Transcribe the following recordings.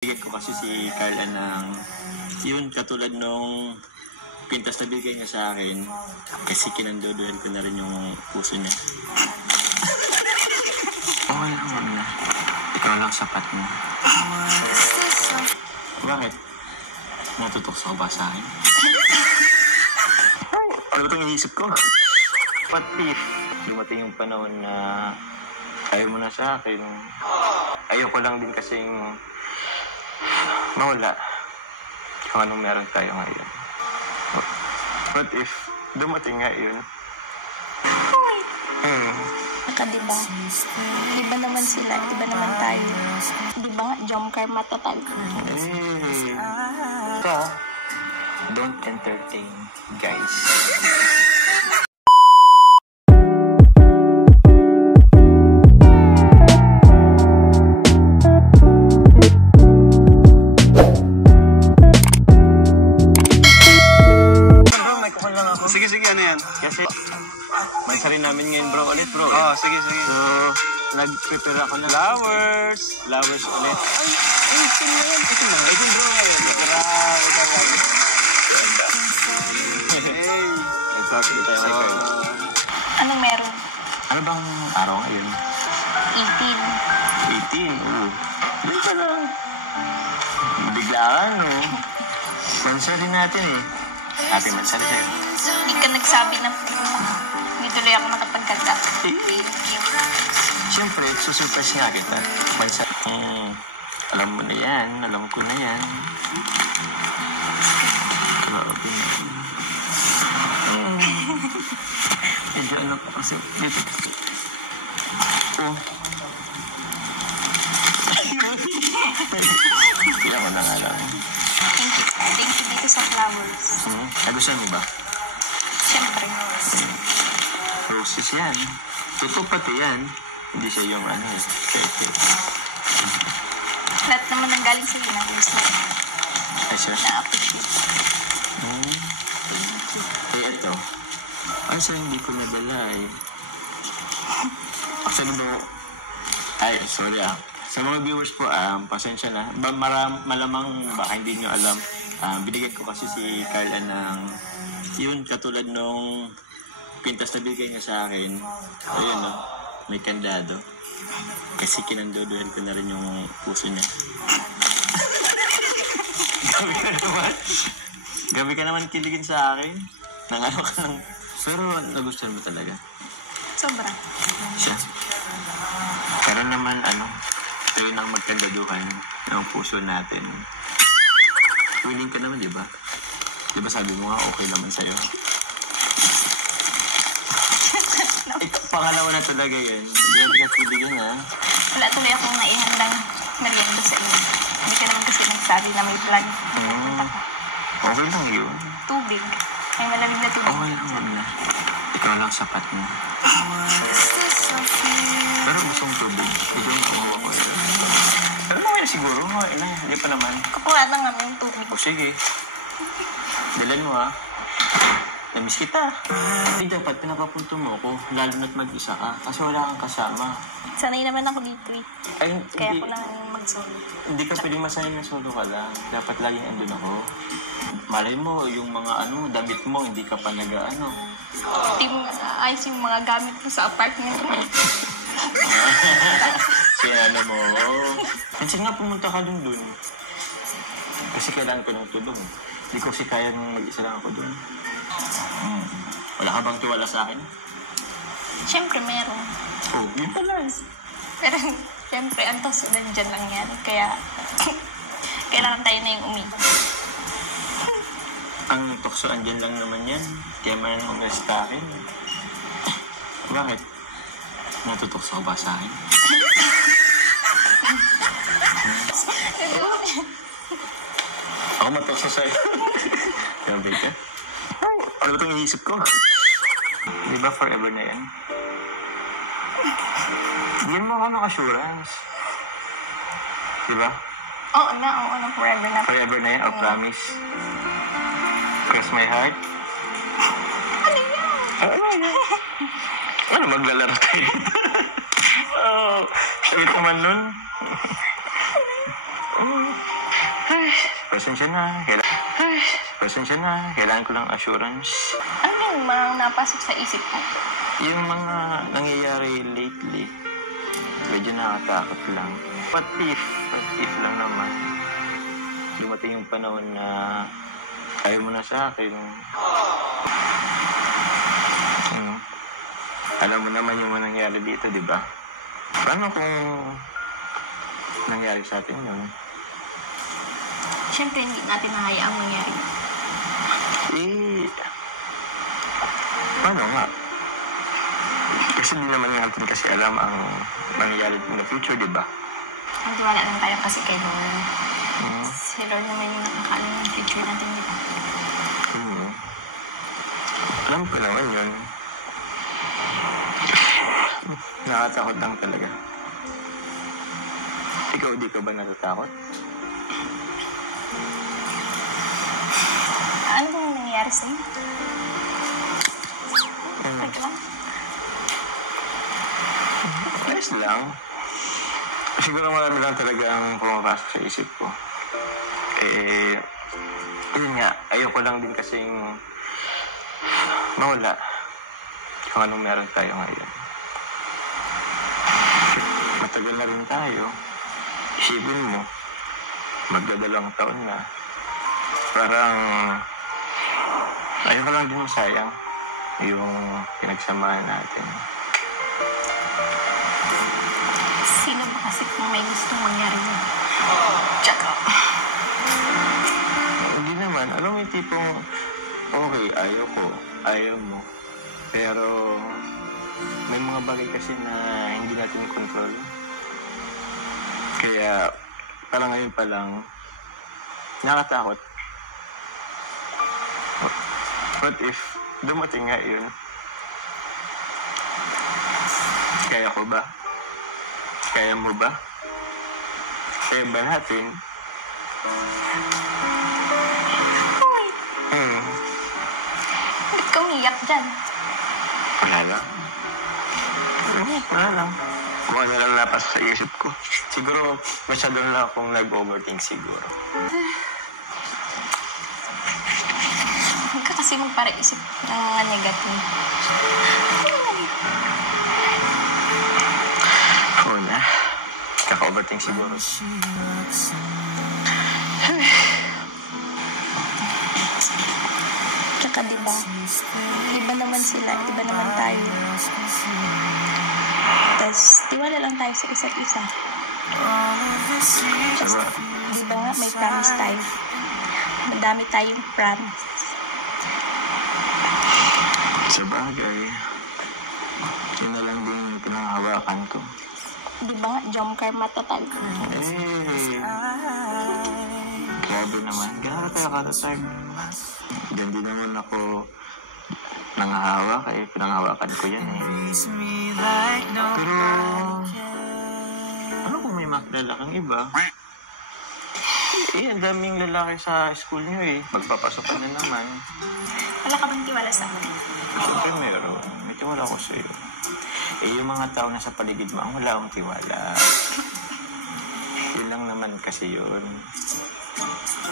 Bigyan ko kasi si Carla ng yun, katulad nung pintas na bigay niya sa akin kasi kinandoduhan ko na rin yung puso niya. Okay lang na. Ikaw lang sapat mo. Bakit? Natutokso ka ba sa akin? Ano ba itong iniisip ko? What if dumating yung panahon na ayaw mo na sa akin? Ayoko lang din kasing mawala kung anong meron tayo ngayon. What if dumating nga yun? Diba? Diba naman sila? Diba naman tayo? Diba nga, Jomcar matotal? Don't entertain, guys. Sige, ano yan? Kasi may sarili namin ngayon bro ulit bro. Oh, sige. So, nag-prepare ako ng flowers ulit. Ay, sino yun? Ito bro ngayon. Para ito nga. Hey! Nag-actually tayo kay Carla. Anong meron? Ano bang araw ngayon? 18. Hindi pa lang. Biglaan, no? Mansari natin eh. Happy mansari sa'yo. Hindi ka nagsabi na hindi tuloy ako nakapagkanta. Siyempre, susurprise nga kita. Mansari. Alam mo na yan. Alam ko na yan. Grabe na. Medyo anak ko kasi. Dito. Kaya mo na nga lang. Thank you dito sa flowers. Nagustuhan mo ba? Siyempre. Roses yan. Totoo pati yan. Hindi siya yung fake. Lahat naman ang galing sa'yo na gusto ko. Ay, sir. Na-appreciate. Ito. Ay, sir, hindi ko nadala eh. Actually, bro. Ay, sorry Sa mga viewers po, pasensya na. Malamang baka hindi nyo alam. Binigyan ko kasi si Carla ng yun, katulad nung pintas na bigay niya sa akin. Ayun, no? May kandado. Kasi kinandoduhan ko na rin yung puso niya. Gabi ka naman kiligin sa akin. Nangano ka lang. Pero nagustuhan mo talaga. Sobra. Siya. Pero naman, tayo nang magkandaduhan ng puso natin. Willing ka naman, di ba? Di ba sabi mo nga, okay naman sa'yo? Pangalawa na talaga yan. Hindi ka kiligin, ha? Wala tuloy akong naihandang merienda sa iyo. Hindi ka naman kasi nagsabi na may plan. Okay lang yun. Tubig. May malamig na tubig. Okay lang na. Ikaw lang sapat mo. Pero gusto mong tubig. Ikaw ang kumawa ko. Pero naman siguro. Hindi pa naman. Kukuha na nga ng tubig. O sige. Dalan mo, ha? Namiss kita. Hindi dapat pinapapunto mo ako. Lalo na't mag-isa ka. Kasi wala kang kasama. Sanay naman ako dito eh. Ay, Kaya hindi. ako lang mag-solo. Hindi ka pwedeng masanay na solo ka lang. Dapat laging andun ako. Malay mo, yung mga damit mo, hindi ka pa Ayos yung mga gamit mo sa apartment mo. Siya mo. Minsan nga pumunta ka dun. Kasi kailangan ko ng tulong. Hindi ko kasi kaya mag-isa lang ako dun. Wala ka bang tiwala sa akin? Siyempre meron. Yun pala. Pero siyempre, ang toso nandyan lang yan. Kaya kailangan tayo na yung umiwas. Ang tukso andyan lang naman yan. Kaya man umiwas sa akin. Bakit? Natutokso ka ba sa akin? Ako matokso sa'yo. Grabe ka? Ano ba itong iniisip ko? Di ba forever na yan? Bigyan mo ako ng assurance. Di ba? Oo na, forever na. Forever na yan, promise. Cross my heart. Ano yan? Ano, maglalaro tayo dito? Sabi naman nun. Pasensya na. Kailangan ko lang assurance. Ano yung mga napasok sa isip mo? Yung mga nangyayari lately, medyo nakakatakot lang. What if lang naman, dumating yung panahon na ayaw mo na sa akin. Alam mo naman yung nangyari dito, di ba? Paano kung nangyari sa atin yun? Siyempre, hindi natin nahayaang mangyari. Paano nga? Kasi di naman natin kasi alam ang mangyayari in the future, di ba? Ang tiwala lang tayo kasi kay Lord. Si Lord naman yung nakakaalam ng future natin, di ba? Alam ko naman yun. Nakatakot lang talaga. Ikaw, di ka ba natatakot? Ano bang nangyayari sa'yo? Teka lang. Ayos lang. Siguro marami lang talaga ang pumapasok sa isip ko. Yun nga, ayoko lang din kasing mawala kung anong meron tayo ngayon. Matagal na rin tayo. Isipin mo, magdadalawang taon na. Parang ayoko lang din masayang yung pinagsamahan natin. Sino ba kasi kung may gustong mangyari mo? Tsaka. Hindi naman. Alam mo yung tipong, okay, ayaw ko, ayaw mo. Pero may mga bagay kasi na hindi natin control. Kaya parang ngayon pa lang, nakatakot. What if dumating nga yun? Kaya ko ba? Kaya mo ba? Kaya ba natin? Ba't ka umiyak dyan? Wala lang. Wala lang. Kung ano lang napasok sa isip ko. Siguro, masyado lang akong nag-overthink siguro. Huwag ka kasi magpara-isip ng mga negative. Oo na. Kaka-overthink siguro. Tsaka diba, iba naman sila, iba naman tayo. Tapos, tiwala lang tayo sa isa't isa. Diba? Diba nga, may promise tayo. Madami tayong promise. Sa bagay, yun na lang din yung pinanghawakan ko. Diba nga, jump car matatag. Grabe naman. Grabe tayo katatag. Diyan din naman ako nanghahawa kaya pinanghawakan ko yan eh. Pero, ano kung may makilala kang iba? Ang daming lalaki sa school nyo eh. Magpapasokan na naman. Wala ka bang tiwala sa akin? Siyempre meron. May tiwala ko sa'yo. Yung mga tao na sa paligid mo, wala akong tiwala. Yun lang naman kasi yun.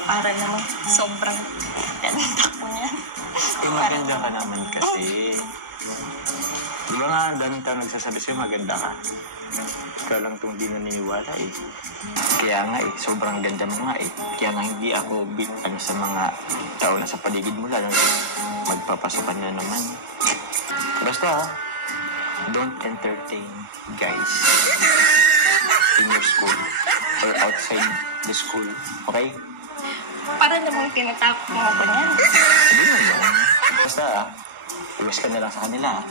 Para naman sobrang ganda ko niya. Maganda ka naman kasi. Di ba nga, daming tao nagsasabi sa'yo, maganda ka. Ikaw lang itong di naniniwala eh. Kaya nga eh, sobrang ganda mo nga eh. Kaya nga hindi ako sa mga tao na sa paligid mo, lalo magpapasokan na naman. Basta, don't entertain guys in your school or outside the school. Okay? Para namang tinatakot mo ako niyan. Hindi naman. Basta, iwas ka na lang sa kanila.